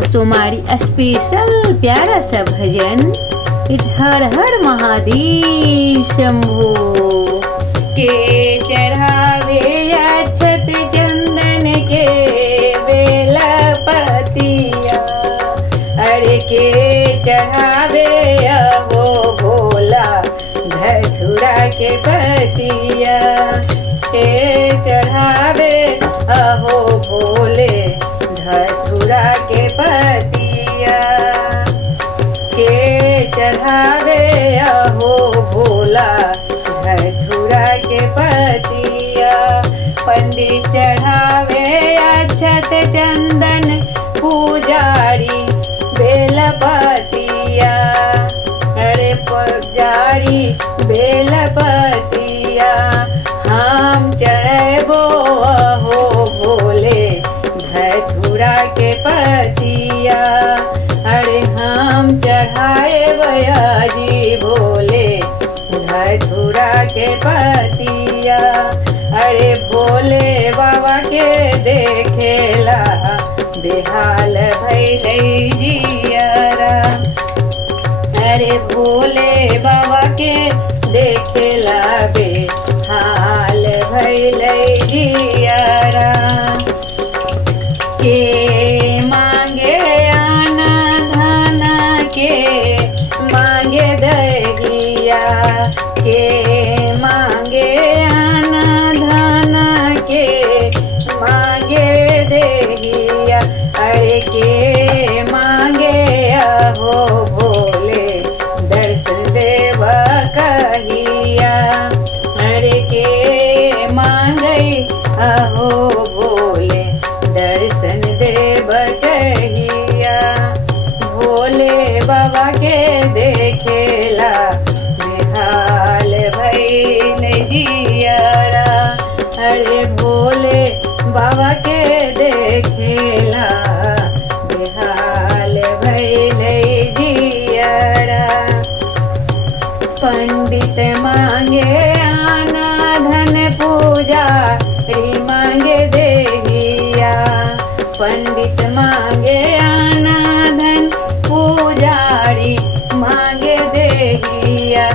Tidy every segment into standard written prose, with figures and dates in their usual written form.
सोमारी स्पेशल प्यारा सा भजन। हर हर महादेव शंभो। के चढ़ावे अक्षत चंदन के बेलपतिया, अरे के चढ़ावे वो भोला धतूरा के पतिया। के चढ़ावे अहो भोले धतूरा के पतिया। के चढ़ावे अहो भोला धतूरा के पतिया। पंडित चढ़ावे अक्षत चंदन पुजारी बेलपतिया, अरे पुजारी बेलपतिया। हम चढ़बो हो भोले धतूरा के पतिया, अरे हम चढ़ाए बयाजी भोले धतूरा के पतिया। अरे भोले बाबा के देखेला बेहाल भइले जियारा, अरे भोले बाबा के देखेला बेहाल भइले जियारा। के मांगे आना धाना के मांगे दहिया। के मांगे आना धाना के मांगे दहिया, अरे के मांगे अहो भोले दर्शन देव कहिया। अरे के मांगे अहो भोले दर्शन देव कहिया। भोले बाबा के देखेला बेहाल भइले जियारा, अरे भोले बाबा के देखेला बेहाल भइले जियारा। पंडित मांगे आना धन पूजा मांगे देहिया। पंडित मांगे आना धन पुजारी मांगे देहिया,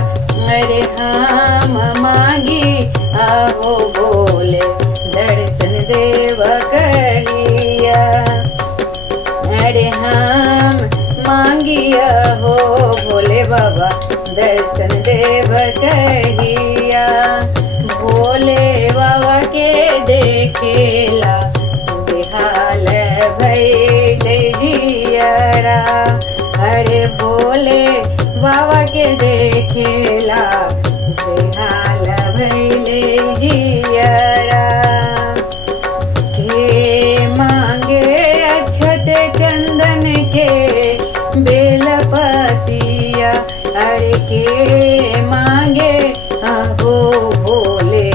अरे हम मांगी अहो भोले दर्शन देव कहिया। अरे हम मांगी अहो भोले बाबा दर्शन देव कहिया। भोले बाबा के देखेला बेहाल भइले जियारा, अरे भोले बाबा के देखेला बेहाल भइले जियारा। के मांगे अक्षत चंदन के बेलपतिया, अरे के मांगे अहो भोले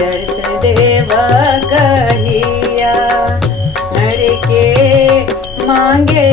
दर्शन देव कहिया। अरे के मांगे